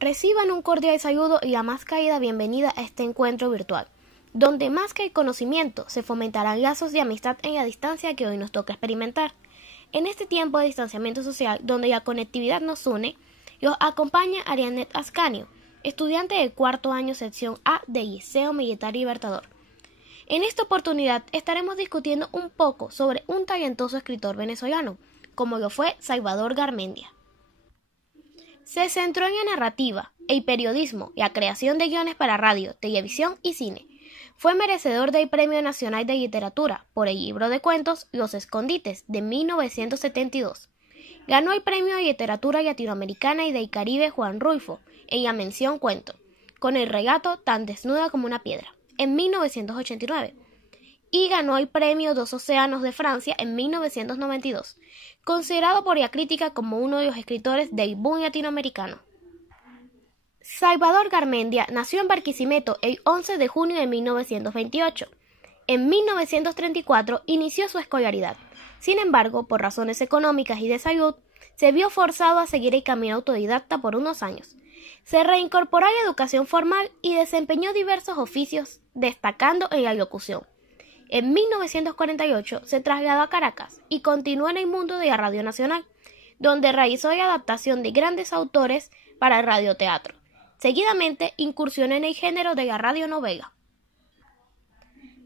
Reciban un cordial saludo y la más cálida bienvenida a este encuentro virtual, donde más que el conocimiento se fomentarán lazos de amistad en la distancia que hoy nos toca experimentar. En este tiempo de distanciamiento social, donde la conectividad nos une, los acompaña Arianet Ascanio, estudiante del cuarto año sección A del Liceo Militar Libertador. En esta oportunidad estaremos discutiendo un poco sobre un talentoso escritor venezolano, como lo fue Salvador Garmendia. Se centró en la narrativa, el periodismo y la creación de guiones para radio, televisión y cine. Fue merecedor del Premio Nacional de Literatura por el libro de cuentos Los Escondites de 1972. Ganó el Premio de Literatura Latinoamericana y del Caribe Juan Rulfo en la mención cuento, con el relato Tan desnuda como una piedra, en 1989. Y ganó el Premio Dos Océanos de Francia en 1992, considerado por la crítica como uno de los escritores del boom latinoamericano. Salvador Garmendia nació en Barquisimeto el 11 de junio de 1928. En 1934 inició su escolaridad. Sin embargo, por razones económicas y de salud, se vio forzado a seguir el camino autodidacta por unos años. Se reincorporó a la educación formal y desempeñó diversos oficios, destacando en la locución. En 1948 se trasladó a Caracas y continuó en el mundo de la Radio Nacional, donde realizó la adaptación de grandes autores para el radioteatro. Seguidamente incursionó en el género de la radionovela.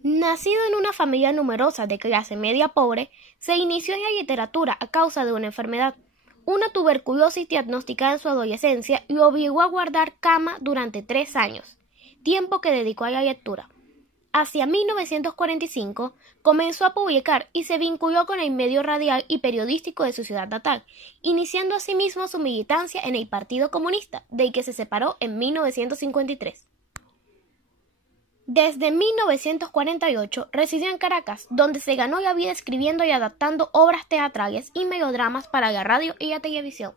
Nacido en una familia numerosa de clase media pobre, se inició en la literatura a causa de una enfermedad. Una tuberculosis diagnosticada en su adolescencia lo obligó a guardar cama durante 3 años, tiempo que dedicó a la lectura. Hacia 1945 comenzó a publicar y se vinculó con el medio radial y periodístico de su ciudad natal, iniciando asimismo su militancia en el Partido Comunista, del que se separó en 1953. Desde 1948 residió en Caracas, donde se ganó la vida escribiendo y adaptando obras teatrales y melodramas para la radio y la televisión.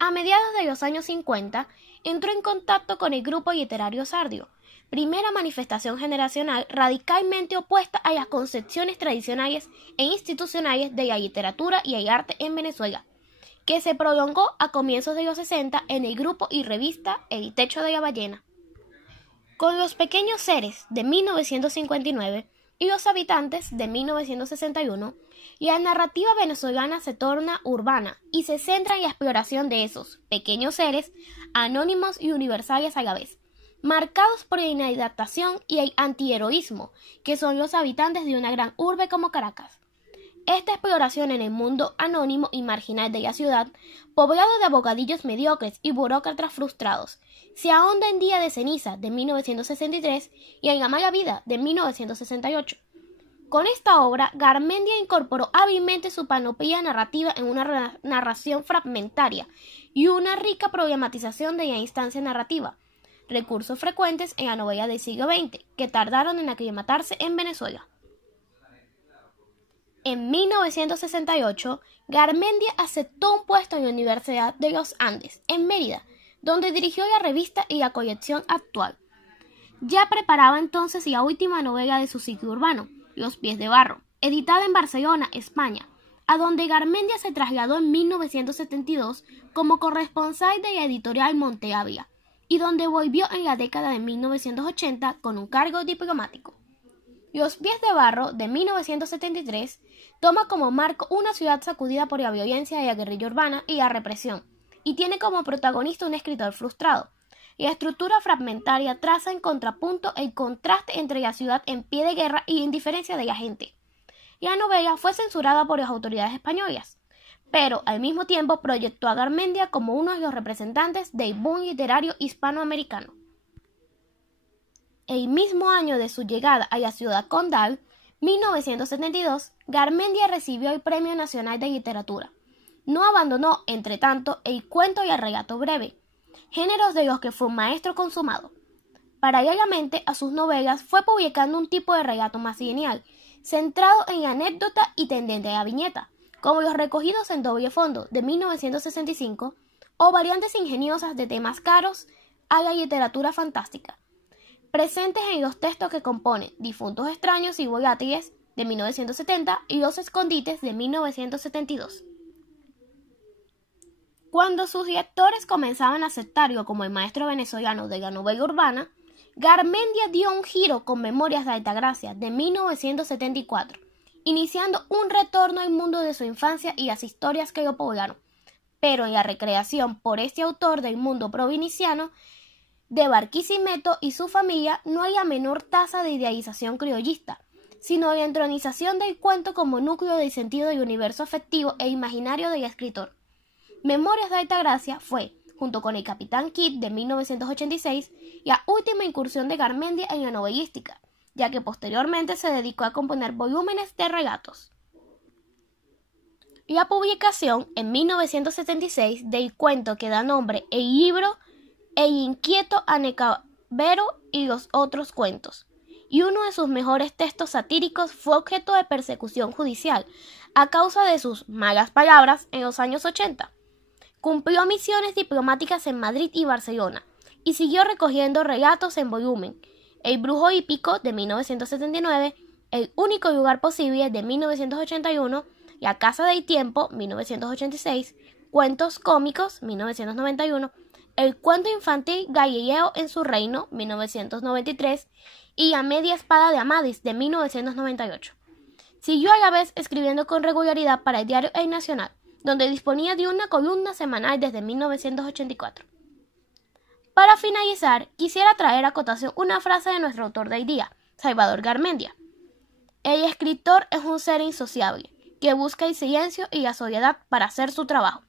A mediados de los años 50 entró en contacto con el grupo literario Sardio, primera manifestación generacional radicalmente opuesta a las concepciones tradicionales e institucionales de la literatura y el arte en Venezuela, que se prolongó a comienzos de los 60 en el grupo y revista El Techo de la Ballena. Con Los Pequeños Seres de 1959 y Los Habitantes de 1961, la narrativa venezolana se torna urbana y se centra en la exploración de esos pequeños seres anónimos y universales a la vez, marcados por la inadaptación y el antiheroísmo, que son los habitantes de una gran urbe como Caracas. Esta exploración en el mundo anónimo y marginal de la ciudad, poblado de abogadillos mediocres y burócratas frustrados, se ahonda en Día de Ceniza de 1963 y en La Mala Vida de 1968. Con esta obra, Garmendia incorporó hábilmente su panoplia narrativa en una narración fragmentaria y una rica problematización de la instancia narrativa, recursos frecuentes en la novela del siglo XX, que tardaron en aclimatarse en Venezuela. En 1968, Garmendia aceptó un puesto en la Universidad de los Andes, en Mérida, donde dirigió la revista y la colección Actual. Ya preparaba entonces la última novela de su ciclo urbano, Los Pies de Barro, editada en Barcelona, España, a donde Garmendia se trasladó en 1972 como corresponsal de la editorial Monte Ávila, y donde volvió en la década de 1980 con un cargo diplomático. Los Pies de Barro, de 1973, toma como marco una ciudad sacudida por la violencia de la guerrilla urbana y la represión, y tiene como protagonista un escritor frustrado. La estructura fragmentaria traza en contrapunto el contraste entre la ciudad en pie de guerra y la indiferencia de la gente. La novela fue censurada por las autoridades españolas, pero al mismo tiempo proyectó a Garmendia como uno de los representantes del boom literario hispanoamericano. El mismo año de su llegada a la ciudad condal, 1972, Garmendia recibió el Premio Nacional de Literatura. No abandonó, entretanto, el cuento y el relato breve, géneros de los que fue un maestro consumado. Paralelamente a sus novelas fue publicando un tipo de relato más lineal, centrado en la anécdota y tendente a la viñeta, como los recogidos en Doble Fondo de 1965 o variantes ingeniosas de temas caros a la literatura fantástica, presentes en los textos que componen Difuntos extraños y volátiles de 1970 y Los Escondites de 1972. Cuando sus lectores comenzaban a aceptarlo como el maestro venezolano de la novela urbana, Garmendia dio un giro con Memorias de Altagracia de 1974, iniciando un retorno al mundo de su infancia y las historias que lo poblaron, pero en la recreación por este autor del mundo provinciano de Barquisimeto y su familia no hay la menor tasa de idealización criollista, sino la entronización del cuento como núcleo del sentido del universo afectivo e imaginario del escritor. Memorias de Altagracia fue, junto con El Capitán Kidd de 1986, la última incursión de Garmendia en la novelística, ya que posteriormente se dedicó a componer volúmenes de relatos. La publicación, en 1976, del cuento que da nombre el libro El inquieto Anecabero y los otros cuentos, y uno de sus mejores textos satíricos fue objeto de persecución judicial a causa de sus malas palabras en los años 80. Cumplió misiones diplomáticas en Madrid y Barcelona, y siguió recogiendo relatos en volumen: El brujo hípico de 1979, El único lugar posible de 1981, La casa del tiempo 1986, Cuentos cómicos 1991, El cuento infantil Galileo en su reino 1993 y La media espada de Amadis de 1998. Siguió a la vez escribiendo con regularidad para el diario El Nacional, donde disponía de una columna semanal desde 1984. Para finalizar, quisiera traer a cotación una frase de nuestro autor del día, Salvador Garmendia. El escritor es un ser insociable, que busca el silencio y la soledad para hacer su trabajo.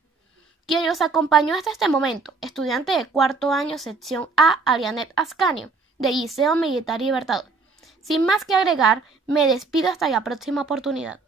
Quien los acompañó hasta este momento, estudiante de cuarto año, sección A, Arianet Ascanio, del Liceo Militar Libertador. Sin más que agregar, me despido hasta la próxima oportunidad.